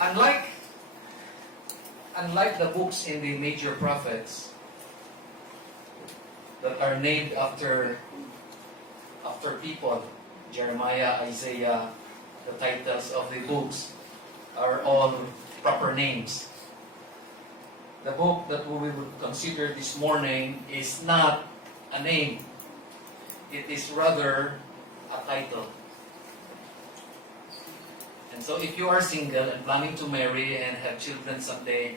Unlike unlike the books in the major prophets that are named after people, Jeremiah, Isaiah, the titles of the books are all proper names. The book that we would consider this morning is not a name. It is rather a title. And so if you are single and planning to marry and have children someday,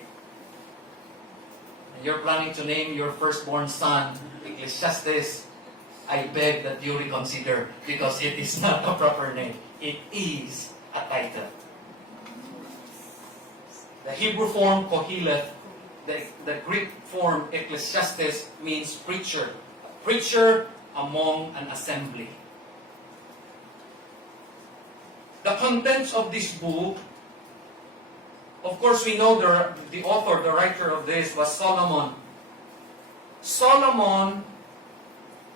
and you're planning to name your firstborn son Ecclesiastes, I beg that you reconsider, because it is not a proper name. It is a title. The Hebrew form Koheleth, the Greek form Ecclesiastes means preacher. A preacher among an assembly. The contents of this book, of course we know the author, the writer of this was Solomon. Solomon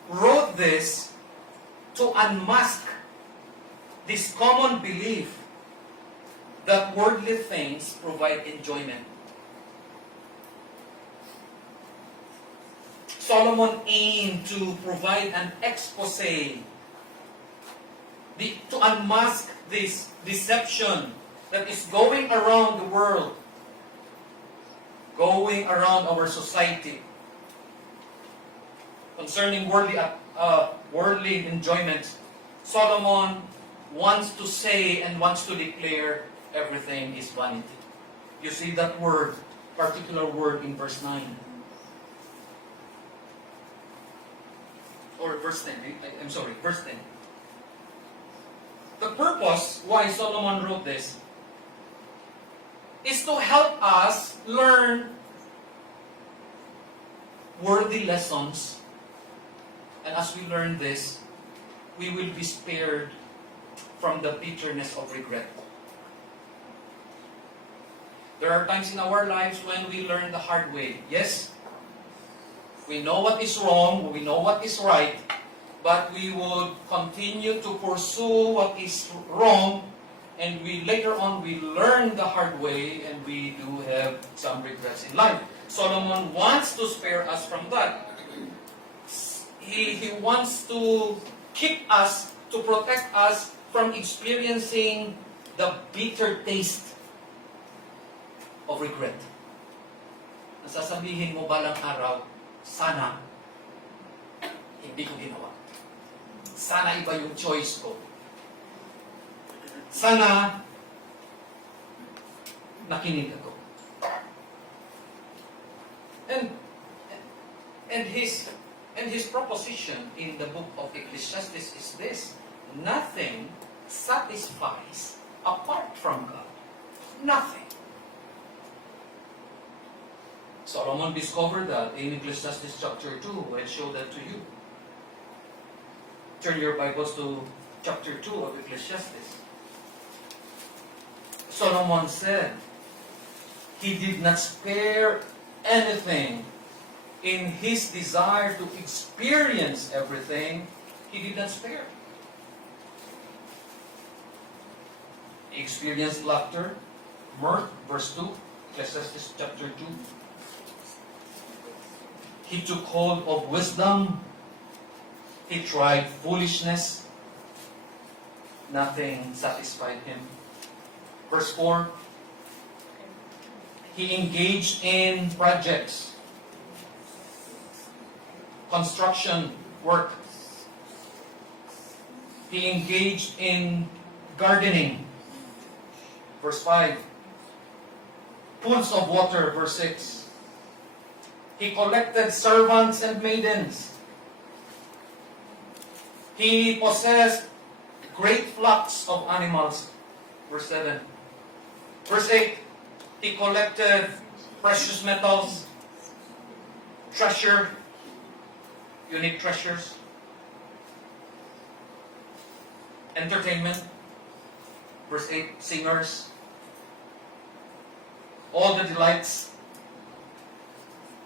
wrote this to unmask this common belief that worldly things provide enjoyment. Solomon aimed to provide an expose, to unmask this deception that is going around the world, going around our society, concerning worldly enjoyment. Solomon wants to say and wants to declare everything is vanity. You see that word, particular word in verse 9. Or verse 10. I'm sorry, verse 10. The purpose why Solomon wrote this is to help us learn worthy lessons. And as we learn this, we will be spared from the bitterness of regret. There are times in our lives when we learn the hard way. Yes, we know what is wrong, we know what is right, but we would continue to pursue what is wrong, and later on we learn the hard way, and we do have some regrets in life. Solomon wants to spare us from that. He wants to keep us, to protect us from experiencing the bitter taste of regret. Nasasabihin mo balang araw, sana hindi ko ginawa. Sana iba yung choice ko. Sana nakinig ako. And his proposition in the book of Ecclesiastes is this: nothing satisfies apart from God. Nothing. Solomon discovered that in Ecclesiastes chapter 2. I'll show that to you. Turn your Bibles to chapter 2 of Ecclesiastes. Solomon said he did not spare anything in his desire to experience everything. He did not spare. He experienced laughter, mirth, verse 2, Ecclesiastes chapter 2. He took hold of wisdom. He tried foolishness. Nothing satisfied him. Verse 4. He engaged in projects, construction work. He engaged in gardening. Verse 5. Pools of water. Verse 6. He collected servants and maidens. He possessed great flocks of animals. Verse 7. Verse 8. He collected precious metals, treasure, unique treasures, entertainment. Verse 8. Singers. All the delights.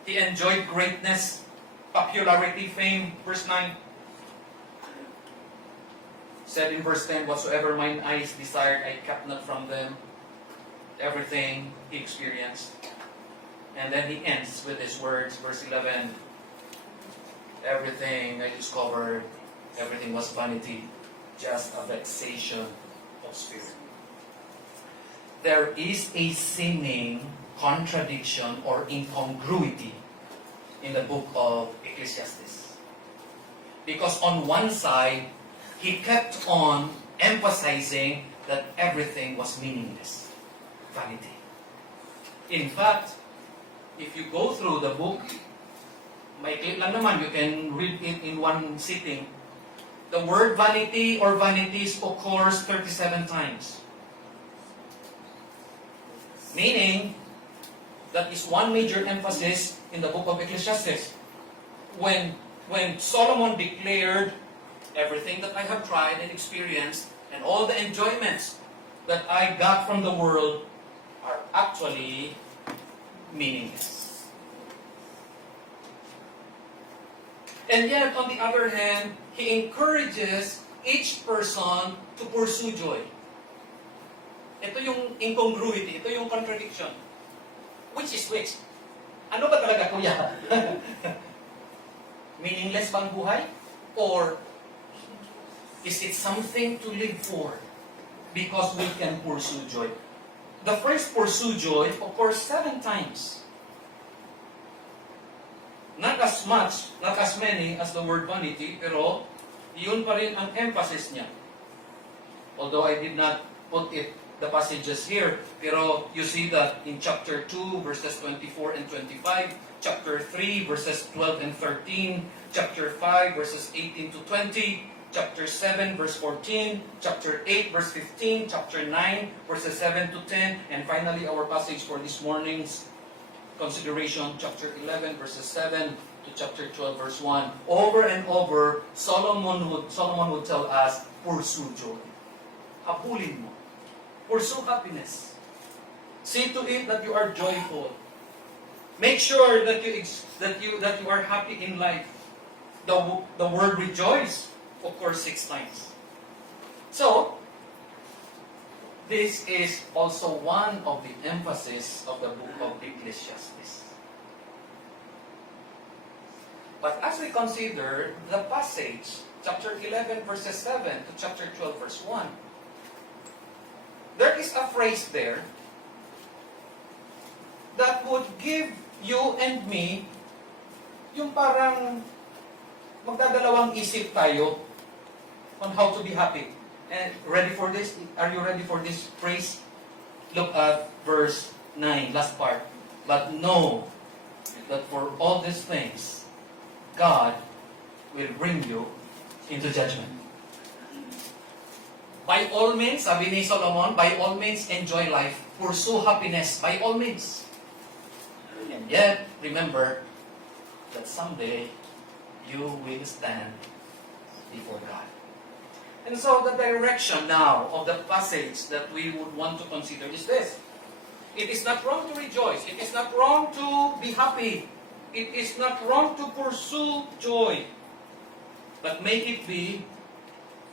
He enjoyed greatness, popularity, fame. Verse 9. Said in verse 10, whatsoever mine eyes desired, I kept not from them. everything he experienced. And then he ends with his words, verse 11, everything I discovered, everything was vanity, just a vexation of spirit. There is a seeming contradiction or incongruity in the book of Ecclesiastes. Because on one side, he kept on emphasizing that everything was meaningless, vanity. In fact, if you go through the book, maikli lang naman, you can read it in one sitting. The word vanity or vanities occurs 37 times. Meaning, that is one major emphasis in the book of Ecclesiastes. When Solomon declared, everything that I have tried and experienced, and all the enjoyments that I got from the world are actually meaningless. And yet, on the other hand, he encourages each person to pursue joy. Ito yung incongruity, ito yung contradiction. Which is which? Ano ba talaga, kuya? Meaningless bang buhay? Or is it something to live for? Because we can pursue joy. The first pursue joy occurs 7 times. Not as much, not as many as the word vanity, pero yun pa rin ang emphasis niya. Although I did not put the passages here, pero you see that in chapter 2, verses 24 and 25, chapter 3, verses 12 and 13, chapter 5, verses 18 to 20, chapter 7, verse 14, chapter 8, verse 15, chapter 9, verses 7 to 10, and finally our passage for this morning's consideration, chapter 11, verses 7 to chapter 12, verse 1. Over and over, Solomon would tell us, pursue joy. Habulin mo. Pursue happiness. See to it that you are joyful. Make sure that you are happy in life. The word rejoice occurs 6 times. So, this is also one of the emphasis of the book of Ecclesiastes. But as we consider the passage, chapter 11, verses 7 to chapter 12, verse 1, there is a phrase there that would give you and me yung parang magdadalawang isip tayo on how to be happy. And ready for this? Are you ready for this phrase? Look at verse 9, last part. But know that for all these things, God will bring you into judgment. By all means, sabi ni Solomon, by all means, enjoy life. Pursue happiness, by all means. And yet, remember that someday, you will stand before God. And so, the direction now of the passage that we would want to consider is this. It is not wrong to rejoice. It is not wrong to be happy. It is not wrong to pursue joy. But may it be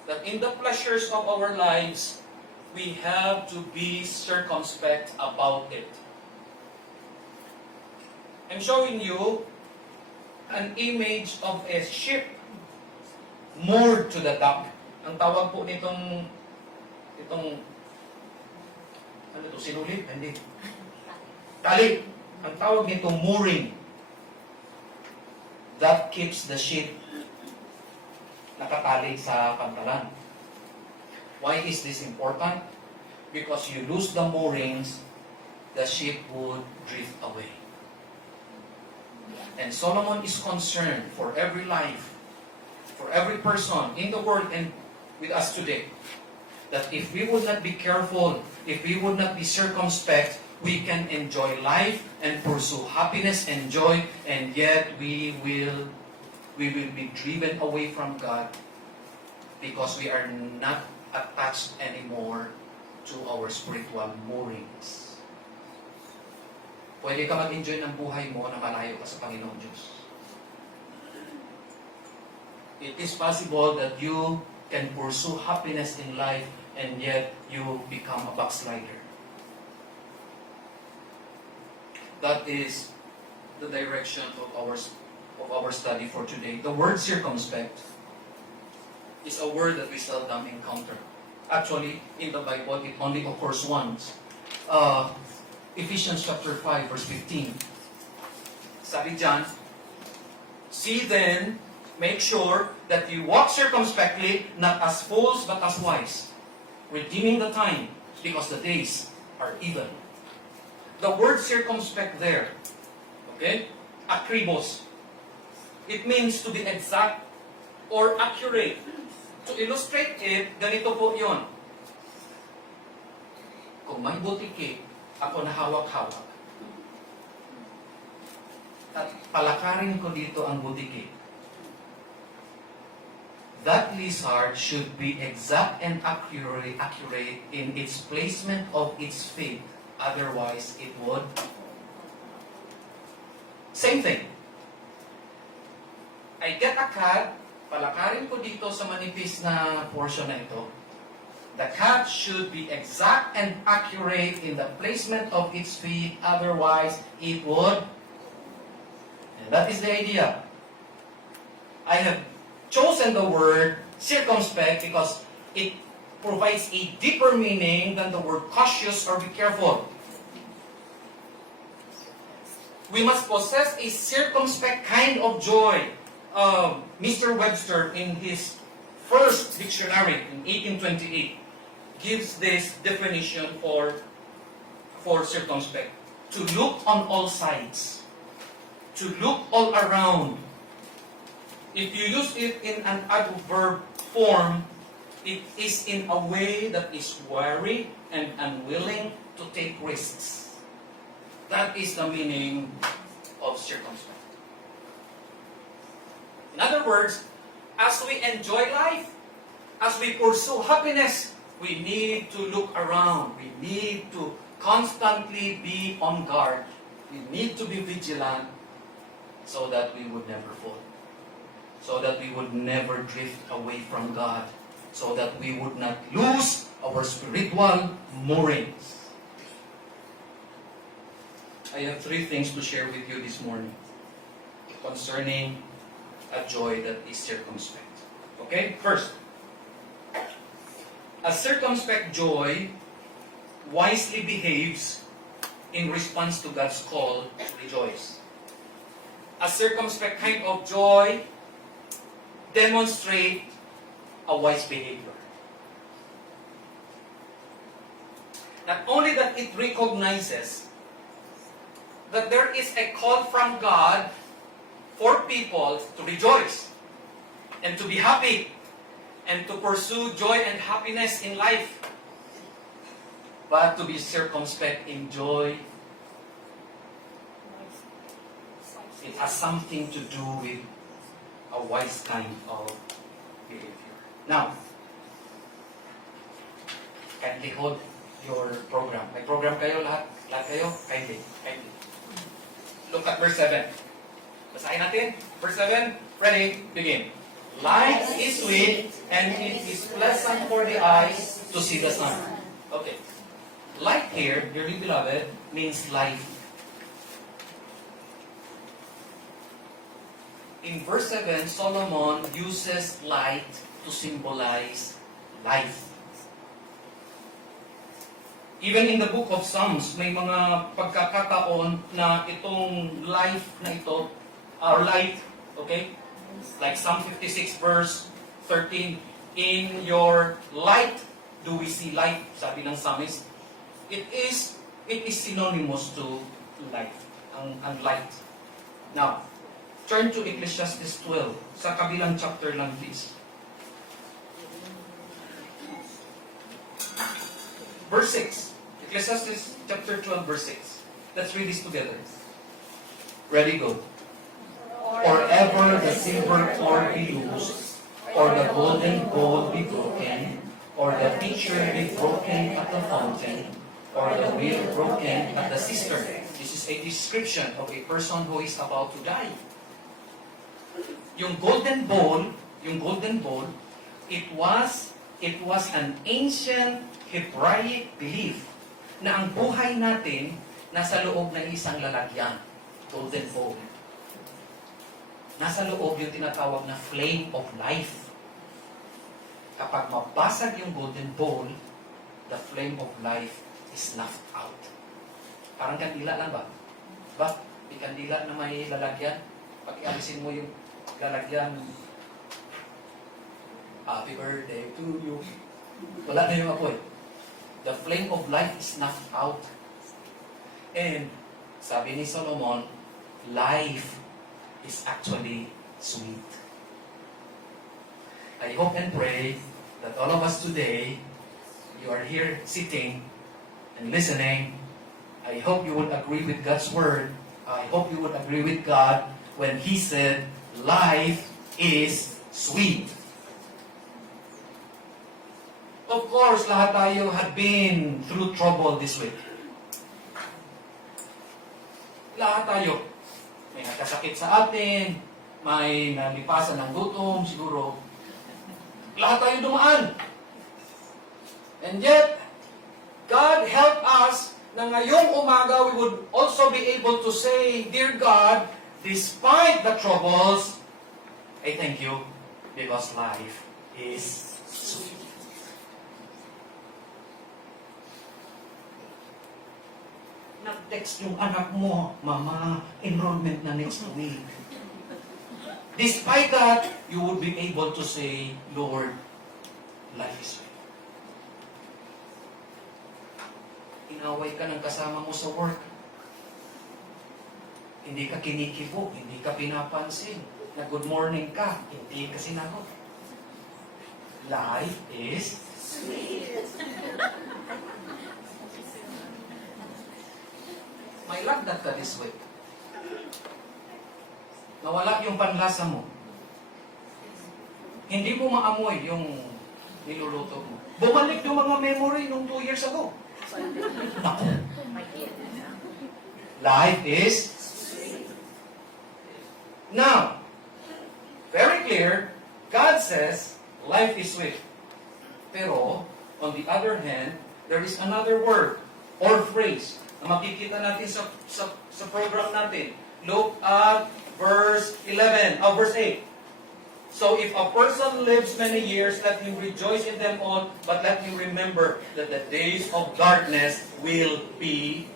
that in the pleasures of our lives, we have to be circumspect about it. I'm showing you an image of a ship moored to the dock. Ang tawag po itong ano to, sinulid? Hindi. Tali. Ang tawag nito mooring. That keeps the ship nakatali sa pantalan. Why is this important? Because you lose the moorings, the ship would drift away. And Solomon is concerned for every life, for every person in the world and with us today, that if we would not be careful, if we would not be circumspect, we can enjoy life and pursue happiness and joy, and yet we will be driven away from God because we are not attached anymore to our spiritual moorings. Pwede ka mag-enjoy ng buhay mo na malayo ka sa Panginoon Diyos. It is possible that you can pursue happiness in life and yet you become a backslider. That is the direction of our study for today. The word circumspect is a word that we seldom encounter. Actually, in the Bible, it only occurs once. Ephesians chapter 5, verse 15. Sabi dyan, see then, make sure that you walk circumspectly, not as fools, but as wise, redeeming the time, because the days are evil. The word circumspect there, okay? Akribos. It means to be exact or accurate. To illustrate it, ganito po yon. Kung may butiki, ako na hawak-hawak. At palakarin ko dito ang butiki. That lizard should be exact and accurate in its placement of its feet. Otherwise, it would. Same thing. I get a cat, palakarin ko dito sa manipis na portion na ito. The cat should be exact and accurate in the placement of its feet. Otherwise, it would. And that is the idea. I have chosen the word circumspect because it provides a deeper meaning than the word cautious or be careful. We must possess a circumspect kind of joy. Mr. Webster, in his first dictionary in 1828, gives this definition for circumspect. To look on all sides. To look all around. If you use it in an adverb form, it is in a way that is wary and unwilling to take risks. That is the meaning of circumspect. In other words, as we enjoy life, as we pursue happiness, we need to look around. We need to constantly be on guard. We need to be vigilant so that we would never fall. So that we would never drift away from God. So that we would not lose our spiritual moorings. I have 3 things to share with you this morning concerning a joy that is circumspect. Okay? First, a circumspect joy wisely behaves in response to God's call to rejoice. A circumspect kind of joy demonstrates a wise behavior. Not only that it recognizes that there is a call from God for people to rejoice and to be happy and to pursue joy and happiness in life, but to be circumspect in joy. It has something to do with a wise kind of behavior. Now, kindly hold your program. May program kayo lahat? Lahat kayo? Kindly. Look at verse 7. Basahin natin. Verse 7. Ready? Begin. Light is sweet, and it is pleasant for the eyes to see the sun. Okay. Light here, dearly beloved, means life. In verse 7, Solomon uses light to symbolize life. Even in the book of Psalms, may mga pagkakataon na itong life na ito, our light, okay? Like Psalm 56 verse 13, in your light do we see light, sabi ng psalmist. It is synonymous to life, ang light. Now, turn to Ecclesiastes 12, sa kabilang chapter lang please. Verse 6. Ecclesiastes chapter 12, verse 6. Let's read this together. Ready, go. Or ever the silver cord be loosed, or the golden bowl be broken, or the pitcher be broken at the fountain, or the wheel broken at the cistern. This is a description of a person who is about to die. Yung golden bowl, it was an ancient Hebraic belief na ang buhay natin nasa loob ng isang lalagyan, golden bowl. Nasa loob yung tinatawag na flame of life. Kapag mabasag yung golden bowl, the flame of life is snuffed out. Parang kandila lang ba? Ba? May kandila na may lalagyan. Pag ialisin mo yung lalagyan, happy birthday to you. Wala na yung apoy. The flame of life is snuffed out. And, sabi ni Solomon, life is actually sweet. I hope and pray that all of us today, you are here sitting and listening. I hope you would agree with God's word. I hope you would agree with God when He said, life is sweet. Of course, lahat tayo had been through trouble this week. Lahat tayo. May nagkasakit sa atin, may nalipasan ng gutom, siguro. Lahat tayo dumaan. And yet, God help us na ngayong umaga we would also be able to say, Dear God, despite the troubles, I thank you because life is sweet. Nag-text yung anak mo, Mama, enrollment na next week. Despite that, you would be able to say, Lord, life is sweet. Inaway ka ng kasama mo sa work. Hindi ka kinikibo, hindi ka pinapansin. Na good morning ka, hindi ka sinagot. Life is sweet. May lagnat ka this week. Nawala yung panlasa mo. Hindi mo maamoy yung niluluto mo. Bumalik yung mga memory nung 2 years ago. Naku. Life is sweet. Now, very clear, God says, life is sweet. Pero, on the other hand, there is another word or phrase na makikita natin sa program natin. Look at verse 11, verse 8. So if a person lives many years, let him rejoice in them all, but let him remember that the days of darkness will be.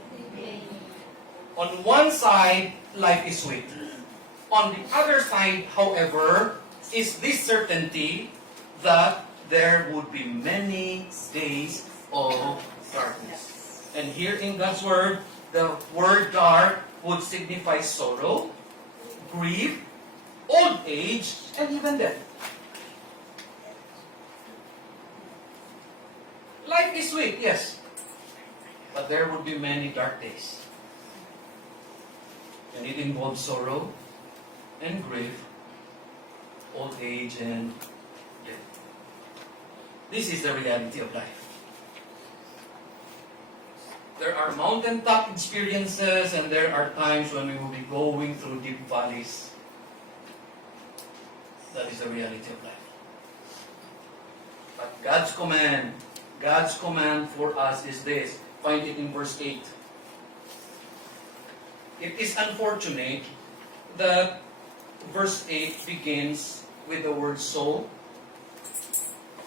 On one side, life is sweet. On the other side, however, is this certainty that there would be many days of darkness. And here in God's word, the word dark would signify sorrow, grief, old age, and even death. Life is sweet, yes. But there would be many dark days. And it involves sorrow and grief, old age, and death. This is the reality of life. There are mountaintop experiences and there are times when we will be going through deep valleys. That is the reality of life. But God's command for us is this. Find it in verse 8. It is unfortunate that verse 8 begins with the word so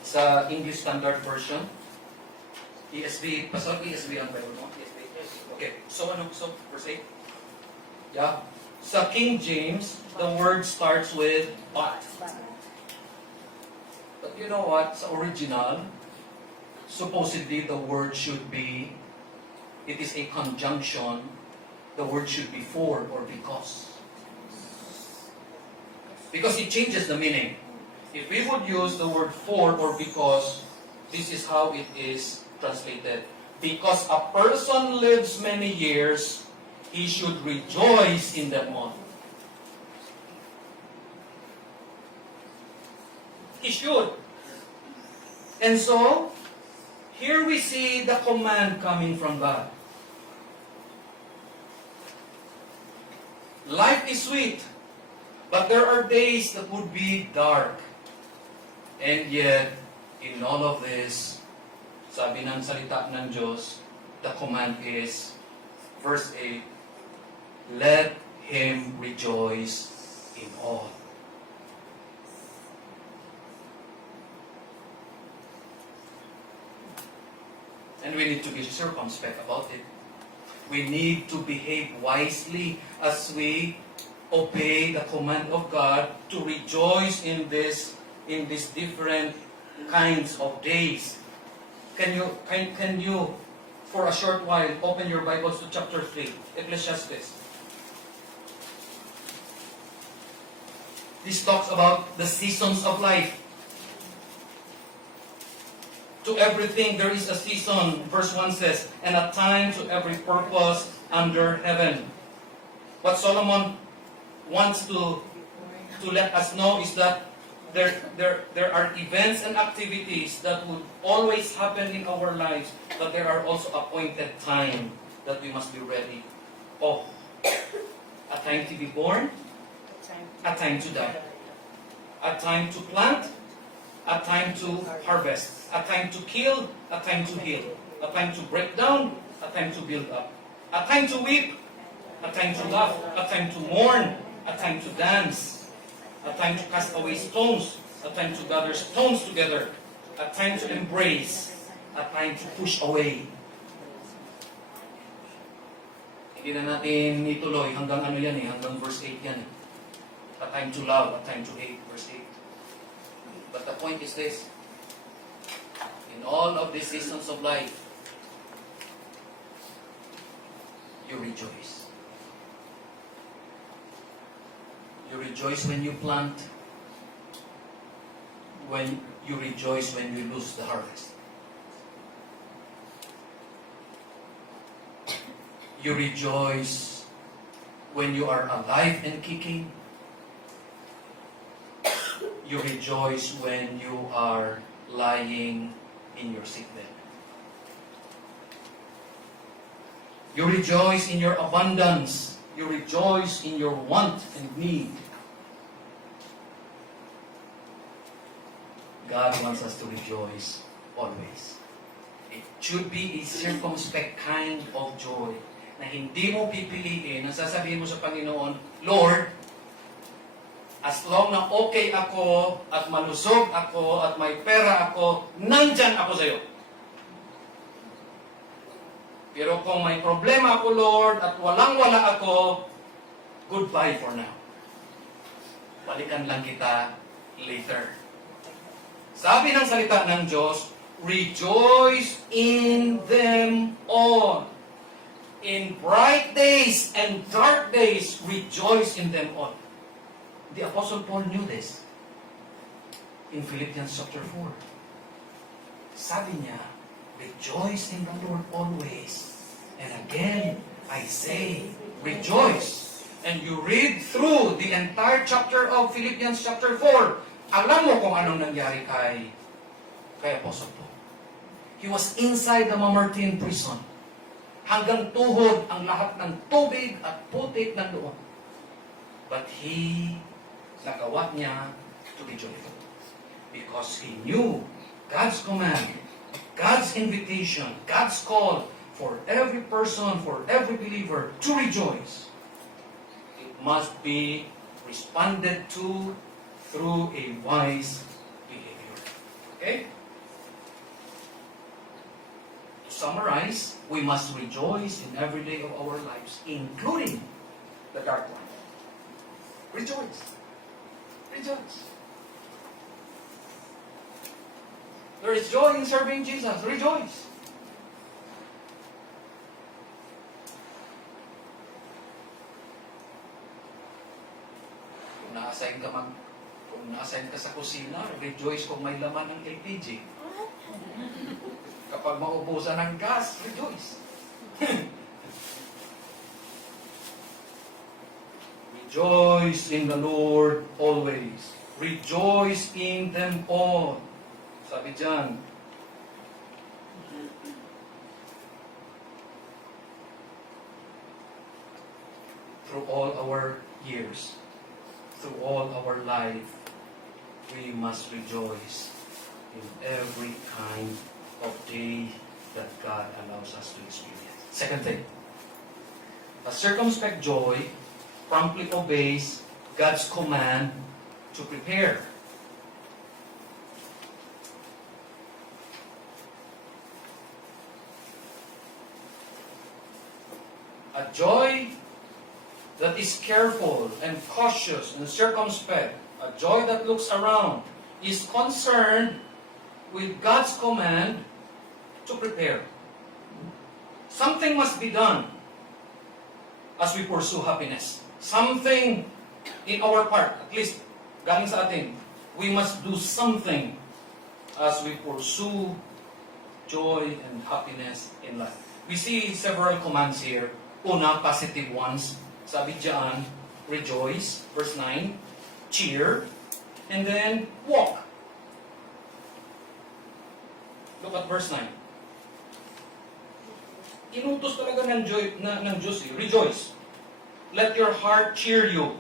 sa English Standard Version. ESV, pasal ESV ang Bible mo? ESV. Okay, so verse 8? Yeah. Sa King James, the word starts with but. But you know what? Sa original, supposedly the word should be, it is a conjunction, the word should be for or because. Because it changes the meaning. If we would use the word for or because, this is how it is translated. Because a person lives many years, he should rejoice in them all. He should. And so, here we see the command coming from God. Life is sweet, but there are days that would be dark. And yet, in all of this, sabi ng salita ng Diyos, the command is verse 8, let him rejoice in all. And we need to be circumspect about it. We need to behave wisely as we obey the command of God to rejoice in these different kinds of days. Can you for a short while open your Bibles to chapter 3, Ecclesiastes. This talks about the seasons of life. To everything there is a season, verse 1 says, and a time to every purpose under heaven. What Solomon wants to let us know is that there are events and activities that would always happen in our lives, but there are also appointed time that we must be ready. Oh, a time to be born, a time to die, a time to plant, a time to harvest, a time to kill, a time to heal, a time to break down, a time to build up, a time to weep, a time to laugh, a time to mourn, a time to dance, a time to cast away stones, a time to gather stones together, a time to embrace, a time to push away. Hindi na natin ituloy hanggang ano yan hanggang verse 8 yan. A time to love, a time to hate, verse 8. But the point is this, in all of these seasons of life, you rejoice. You rejoice when you plant, when you rejoice when you lose the harvest. You rejoice when you are alive and kicking. You rejoice when you are lying in your sickbed. You rejoice in your abundance. You rejoice in your want and need. God wants us to rejoice always. It should be a circumspect kind of joy na hindi mo pipiliin, na sasabihin mo sa Panginoon, Lord, as long na okay ako, at malusog ako, at may pera ako, nandyan ako sa iyo. Pero kung may problema ako, Lord, at walang-wala ako, goodbye for now. Balikan lang kita later. Sabi ng salita ng Diyos, rejoice in them all. In bright days and dark days, rejoice in them all. The Apostle Paul knew this in Philippians chapter 4. Sabi niya, rejoice in the Lord always. And again, I say, rejoice. And you read through the entire chapter of Philippians chapter 4. Alam mo kung anong nangyari kay Apostle Paul. He was inside the Mamertine prison. Hanggang tuhod ang lahat ng tubig at putik ng loob. But nagawa niya to be joyful. Because he knew God's command, God's invitation, God's call for every person, for every believer to rejoice. It must be responded to through a wise behavior. Okay? To summarize, we must rejoice in every day of our lives, including the dark one. Rejoice. Rejoice. There is joy in serving Jesus. Rejoice. Kung na-assign ka sa kusina, rejoice kung may laman ng LPG. Kapag maubusan ng gas, rejoice. Rejoice in the Lord always. Rejoice in them all. Sabi dyan. Through all our years, through all our life, we must rejoice in every kind of day that God allows us to experience. Second thing, A circumspect joy promptly obeys God's command to prepare. A joy that is careful and cautious and circumspect, a joy that looks around, is concerned with God's command to prepare. Something must be done as we pursue happiness. Something in our part, at least galing sa atin, we must do something as we pursue joy and happiness in life. We see several commands here. Una, positive ones. Sabi diyan, rejoice, verse 9, cheer, and then walk. Look at verse 9. Inutos talaga ng Diyos, rejoice. Let your heart cheer you.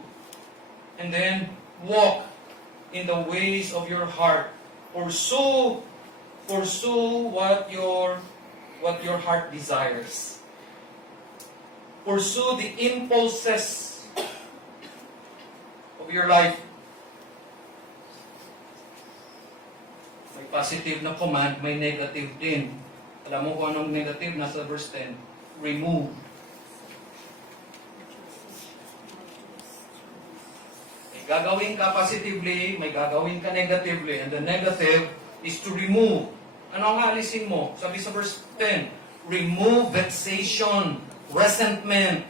And then, walk in the ways of your heart. Pursue what your heart desires. Pursue the impulses of your life. May positive na command, may negative din. Alam mo kung anong negative? Nasa verse 10. Remove. May gagawin ka positively, may gagawin ka negatively. And the negative is to remove. Ano ang alisin mo? Sabi sa verse 10, remove vexation, resentment,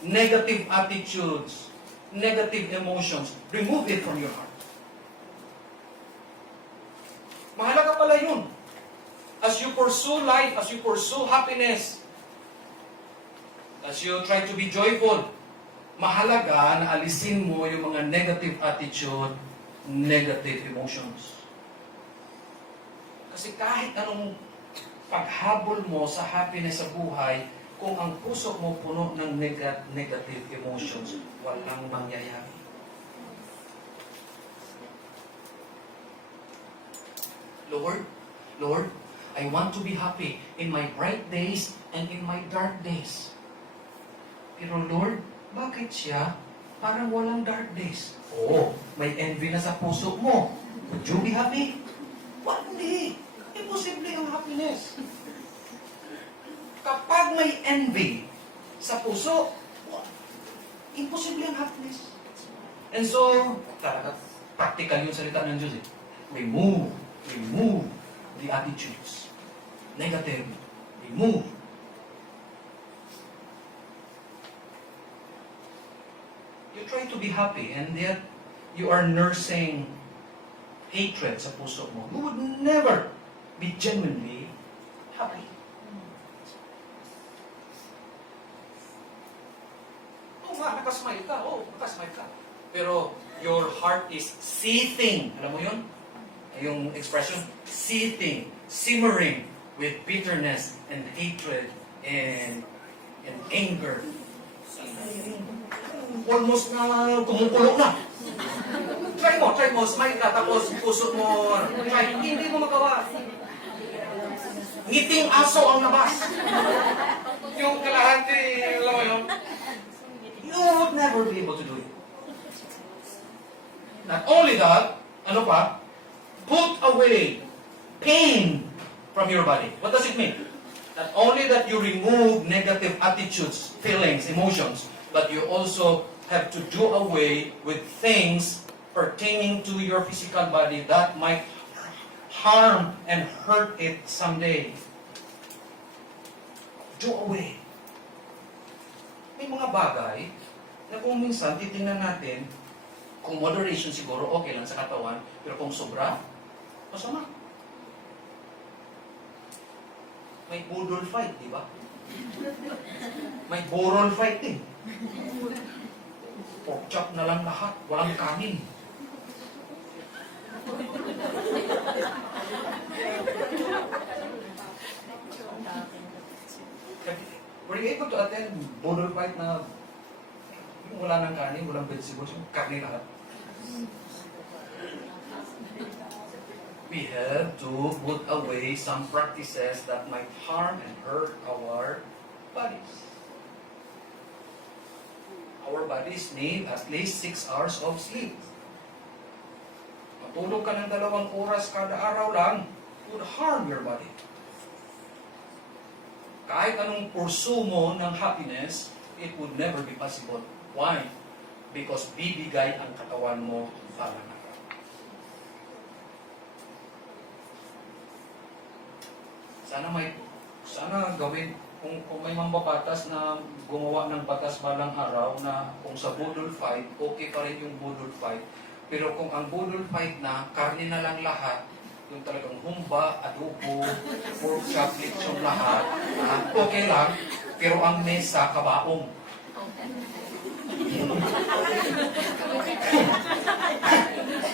negative attitudes, negative emotions. Remove it from your heart. Mahalaga pala yun. As you pursue life, as you pursue happiness, as you try to be joyful, mahalaga na alisin mo yung mga negative attitude, negative emotions. Kasi kahit anong paghabol mo sa happiness sa buhay, kung ang puso mo puno ng negative emotions, walang mangyayari. Lord, I want to be happy in my bright days and in my dark days. Pero Lord, bakit siya parang walang dark days? Oo, may envy na sa puso mo. Would you be happy? Hindi. Imposible ang happiness. Kapag may envy sa puso, imposible ang happiness. And so, talaga, practical yung salita ng Diyos. Remove the attitudes. Negative. Remove. You try to be happy and yet you are nursing hatred sa puso mo. You would never be genuinely happy. Nakasmile ka. Pero your heart is seething. Alam mo yun? Yung expression, seething, simmering with bitterness and hatred and anger. Almost na kumukulo na. Try mo, smile ka, tapos puso mo, try, hindi mo magawa. Ngiting aso ang labas. Yung kalahati, alam mo yun? You would never be able to do it. Not only that, ano pa? Put away pain from your body. What does it mean? Not only that you remove negative attitudes, feelings, emotions, but you also have to do away with things pertaining to your physical body that might harm and hurt it someday. Do away. May mga bagay na kung minsan titingnan natin, kung moderation siguro okay lang sa katawan, pero kung sobra, masama. May budol fight, di ba? May burol fight din. Pork chop na lang lahat, walang kanin. Were you able to attend budol fight na yung wala ng kanin, walang vegetables, yung karne lahat? We have to put away some practices that might harm and hurt our bodies. our bodies need at least 6 hours of sleep. Matulog ka ng 2 oras kada araw lang would harm your body. Kahit anong pursue mo ng happiness, it would never be possible. Why? Because bibigay ang katawan mo para na. Sana gawin, kung may mambabatas na gumawa ng batas balang araw na kung sa budol fight, okay pa rin yung budol fight. Pero kung ang budol fight na, karne na lang lahat, yung talagang humba, adobo, pork chop, lechon lahat, okay lang, pero ang mesa, kabaong.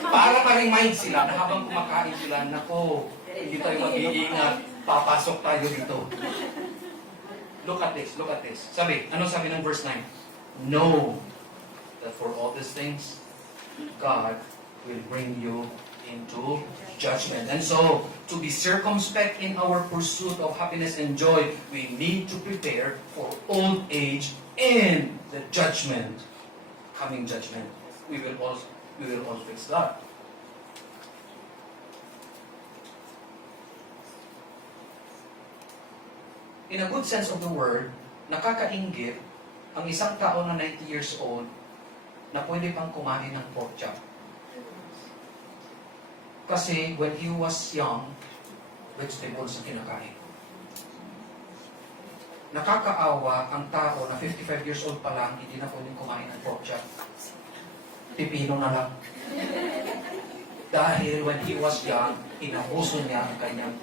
Para pa rin mind sila na habang kumakain sila, nako, hindi tayo mag-iingat, papasok tayo dito. Look at this, look at this. Ano sabi ng verse 9? Know that for all these things, God will bring you into judgment. And so, to be circumspect in our pursuit of happiness and joy, we need to prepare for old age and the judgment, coming judgment. We will all fix that. In a good sense of the word, nakakainggit ang isang tao na 90 years old na pwede pang kumain ng pork chop. Kasi when he was young, vegetables ang kinakain. Nakakaawa ang tao na 55 years old pa lang, hindi na pwedeng kumain ng pork chop. Pipino na lang. Dahil when he was young, inabuso niya ang kanyang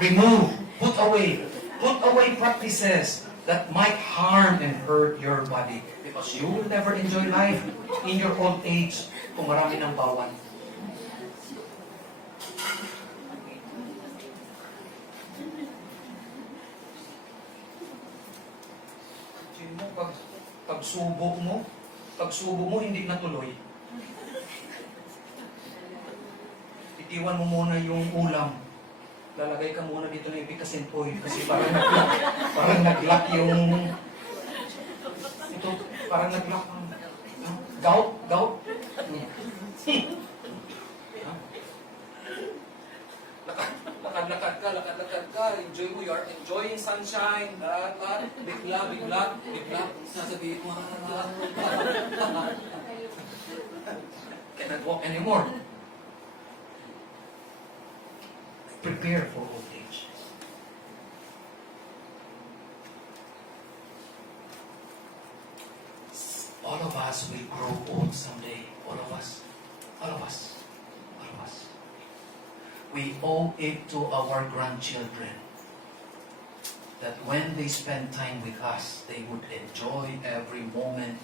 remove, put away practices that might harm and hurt your body. Because you will never enjoy life in your old age kung marami ng bawal. Pagsubo mo, hindi natuloy. Itiwan mo muna yung ulam. Lalagay ka muna dito ng epicacent oil kasi parang nag-lock yung ito, parang nag-lock gout. Lakad ka, enjoy mo, you are enjoying sunshine, bigla, sasabihin mo, cannot walk anymore. Prepare for old age. All of us will grow old someday. All of us. We owe it to our grandchildren that when they spend time with us, they would enjoy every moment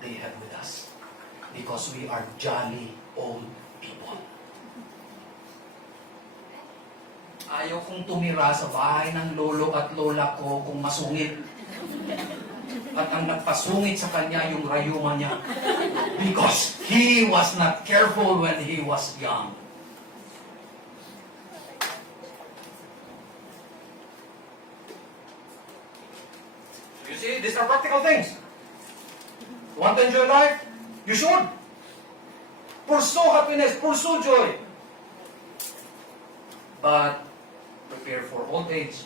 they have with us. Because we are jolly old people. Ayaw kong tumira sa bahay ng lolo at lola ko kung masungit. At ang nagpasungit sa kanya yung rayuma niya. Because he was not careful when he was young. You see, these are practical things. You want to enjoy life? You should. Pursue happiness, pursue joy. But prepare for old age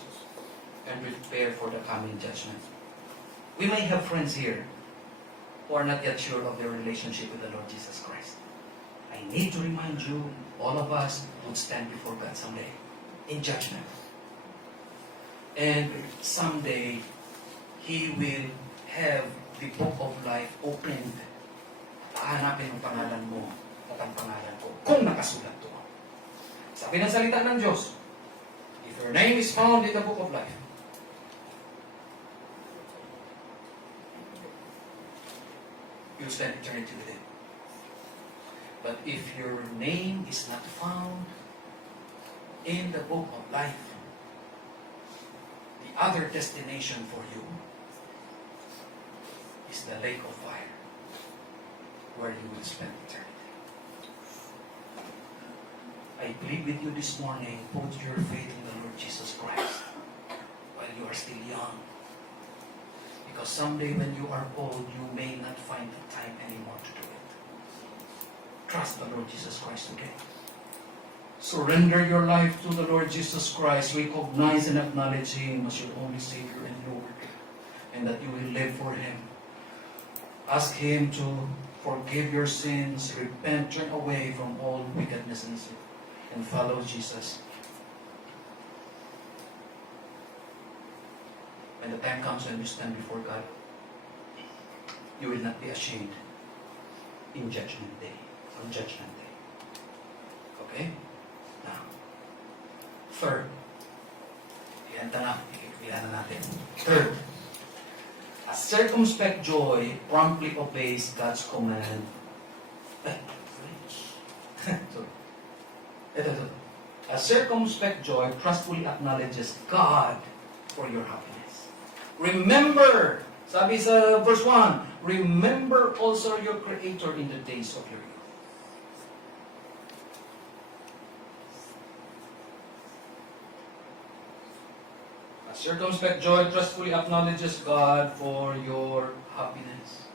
and prepare for the coming judgment. We may have friends here who are not yet sure of their relationship with the Lord Jesus Christ. I need to remind you, all of us would stand before God someday in judgment. And someday, He will have the book of life opened. Hahanapin ang pangalan mo at ang pangalan ko kung nakasulat to. Sabi ng salita ng Diyos, if your name is found in the book of life, you'll spend eternity with Him. But if your name is not found in the book of life, the other destination for you is the lake of fire, where you will spend eternity. I plead with you this morning, put your faith in the Lord Jesus Christ while you are still young. young. Because someday when you are old, you may not find the time anymore to do it. Trust the Lord Jesus Christ today. Surrender your life to the Lord Jesus Christ. Recognize and acknowledge Him as your only Savior and Lord. And that you will live for Him. Ask Him to forgive your sins, repent, turn away from all wickedness and follow Jesus. When the time comes when you stand before God, you will not be ashamed in Judgment Day. On Judgment Day. Okay? Now, third. Ilan na natin. Third. A circumspect joy promptly obeys God's command. Sorry. Ito. A circumspect joy trustfully acknowledges God for your happiness. Remember, sabi sa verse 1, remember also your Creator in the days of your youth. A circumspect joy trustfully acknowledges God for your happiness.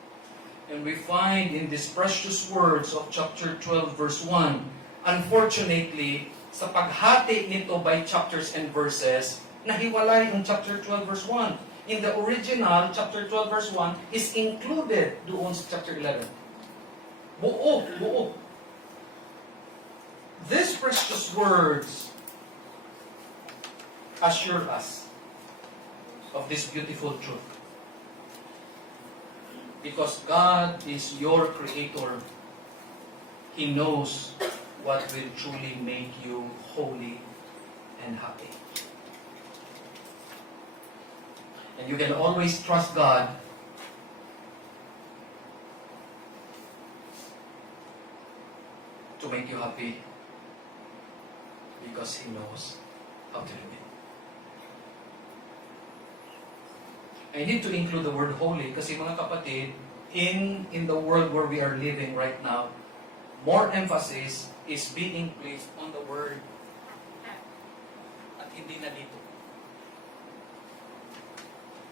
And we find in these precious words of chapter 12, verse 1, unfortunately, sa paghati nito by chapters and verses, nahiwalay ang chapter 12, verse 1. In the original, chapter 12, verse 1, is included doon sa chapter 11. Buo. These precious words assure us of this beautiful truth. Because God is your Creator, He knows what will truly make you holy and happy. And you can always trust God to make you happy because He knows how to do it. I need to include the word holy kasi mga kapatid, in the world where we are living right now, more emphasis is being placed on the word at hindi na dito.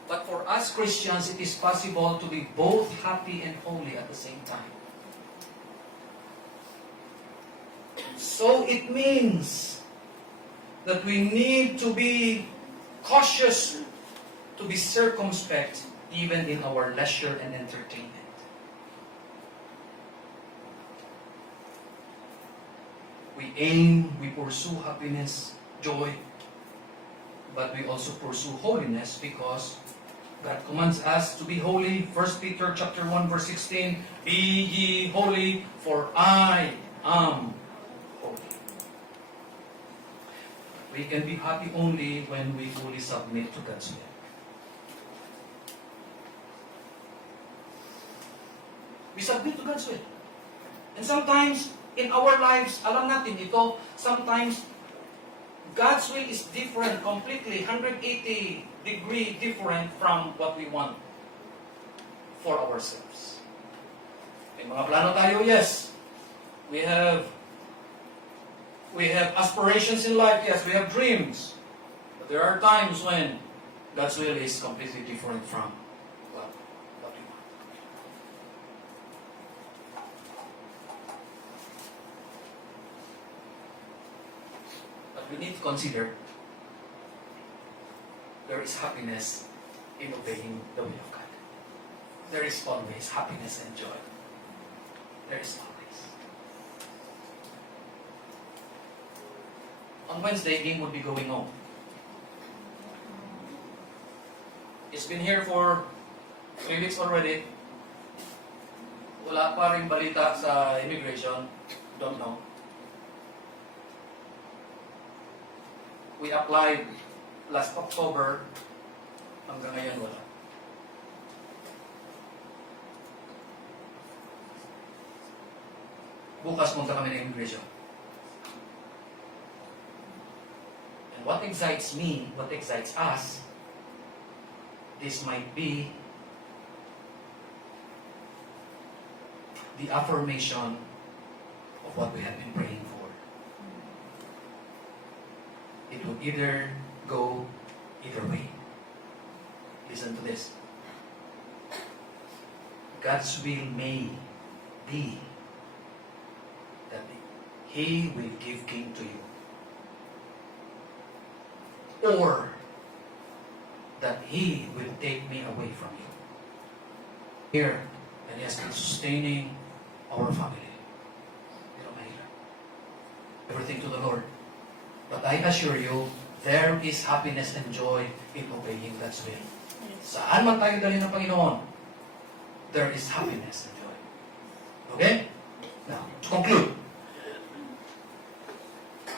But for us Christians, it is possible to be both happy and holy at the same time. So it means that we need to be cautious, to be circumspect, even in our leisure and entertainment. We aim, we pursue happiness, joy, but we also pursue holiness because God commands us to be holy. 1 Peter chapter 1 verse 16, be ye holy, for I am holy. We can be happy only when we fully submit to God's will. We submit to God's will. And sometimes, in our lives, alam natin ito, sometimes, God's will is different, completely, 180-degree different from what we want for ourselves. May mga plano tayo, yes. We have aspirations in life, yes. We have dreams. But there are times when God's will is completely different from what we want. But we need to consider there is happiness in obeying the will of God. There is always happiness and joy. There is always. On Wednesday, game would be going on. It's been here for 3 weeks already. Wala pa rin balita sa immigration. Don't know. We applied last October, hanggang ngayon wala. Bukas punta kami ng immigration. And what excites me, what excites us, this might be the affirmation of what we have been praying for. It will either go either way. Listen to this. God's will may be that He will give king to you, or that He will take me away from you. Here, and He has been sustaining our family. Pero mahirap. Everything to the Lord. But I assure you, there is happiness and joy in obeying God's will. Saan man tayo dali ng Panginoon, there is happiness and joy. Okay? Now, to conclude,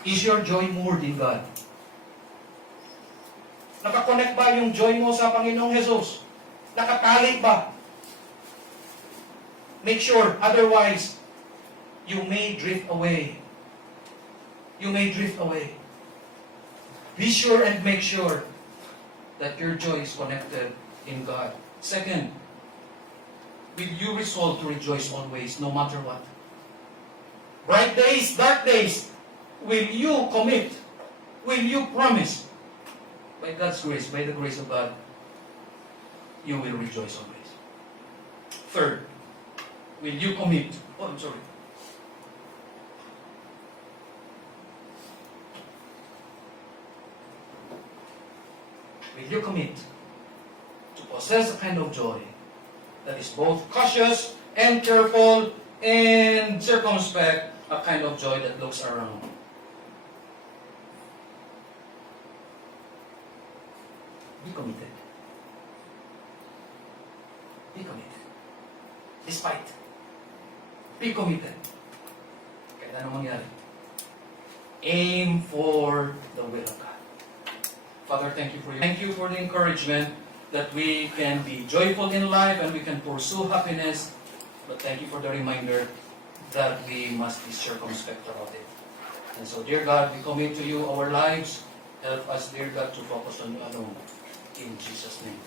is your joy moored in God? Nakakonect ba yung joy mo sa Panginoong Jesus? Nakatalik ba? Make sure, otherwise, you may drift away. You may drift away. Be sure and make sure that your joy is connected in God. Second, will you resolve to rejoice always, no matter what? Bright days, dark days, will you commit? Will you promise? By God's grace, by the grace of God, you will rejoice always. Third, will you commit? Oh, I'm sorry. Will you commit to possess a kind of joy that is both cautious and careful and circumspect, a kind of joy that looks around? Be committed. Be committed. Despite. Be committed. Kaya ano mangyari? Aim for the will of God. Father, thank you for the encouragement that we can be joyful in life and we can pursue happiness. But thank you for the reminder that we must be circumspect about it. And so, dear God, we commit to you our lives. Help us, dear God, to focus on you alone. In Jesus' name.